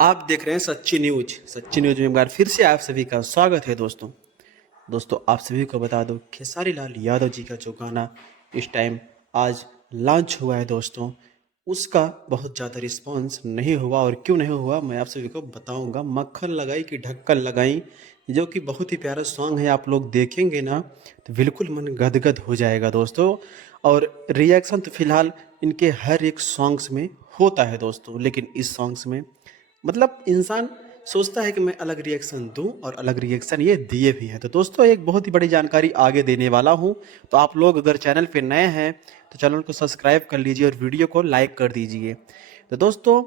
आप देख रहे हैं सच्ची न्यूज। सच्ची न्यूज में एक बार फिर से आप सभी का स्वागत है दोस्तों। आप सभी को बता दो, खेसारी लाल यादव जी का जो गाना इस टाइम आज लॉन्च हुआ है दोस्तों, उसका बहुत ज़्यादा रिस्पांस नहीं हुआ। और क्यों नहीं हुआ मैं आप सभी को बताऊंगा। मक्खन लगाई कि ढक्कन लगाई, जो कि बहुत ही प्यारा सॉन्ग है। आप लोग देखेंगे ना तो बिल्कुल मन गदगद हो जाएगा दोस्तों। और रिएक्शन तो फिलहाल इनके हर एक सॉन्ग्स में होता है दोस्तों, लेकिन इस सॉन्ग्स में मतलब इंसान सोचता है कि मैं अलग रिएक्शन दूं, और अलग रिएक्शन ये दिए भी हैं। तो दोस्तों एक बहुत ही बड़ी जानकारी आगे देने वाला हूं। तो आप लोग अगर चैनल पे नए हैं तो चैनल को सब्सक्राइब कर लीजिए और वीडियो को लाइक कर दीजिए। तो दोस्तों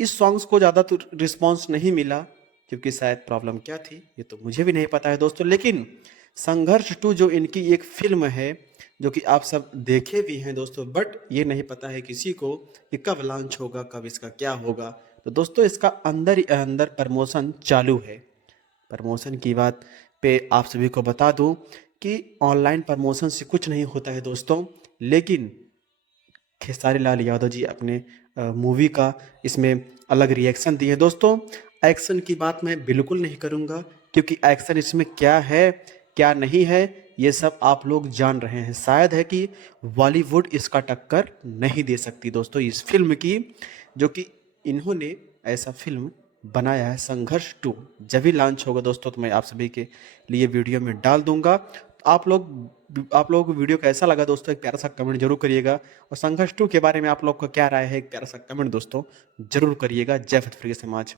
इस सॉन्ग्स को ज़्यादा तो रिस्पॉन्स नहीं मिला, क्योंकि शायद प्रॉब्लम क्या थी ये तो मुझे भी नहीं पता है दोस्तों। लेकिन संघर्ष टू जो इनकी एक फिल्म है, जो कि आप सब देखे भी हैं दोस्तों, बट ये नहीं पता है किसी को कि कब लॉन्च होगा, कब इसका क्या होगा। तो दोस्तों इसका अंदर ही अंदर प्रमोशन चालू है। प्रमोशन की बात पे आप सभी को बता दूं कि ऑनलाइन प्रमोशन से कुछ नहीं होता है दोस्तों। लेकिन खेसारी लाल यादव जी अपने मूवी का इसमें अलग रिएक्शन दिए दोस्तों। एक्शन की बात मैं बिल्कुल नहीं करूंगा, क्योंकि एक्शन इसमें क्या है क्या नहीं है ये सब आप लोग जान रहे हैं। शायद है कि बॉलीवुड इसका टक्कर नहीं दे सकती दोस्तों इस फिल्म की, जो कि इन्होंने ऐसा फिल्म बनाया है। संघर्ष टू जब भी लॉन्च होगा दोस्तों तो मैं आप सभी के लिए वीडियो में डाल दूंगा। आप लोगों को वीडियो कैसा लगा दोस्तों, एक प्यारा सा कमेंट जरूर करिएगा। और संघर्ष टू के बारे में आप लोग का क्या राय है, एक प्यारा सा कमेंट दोस्तों जरूर करिएगा। जय हिंद, समाज।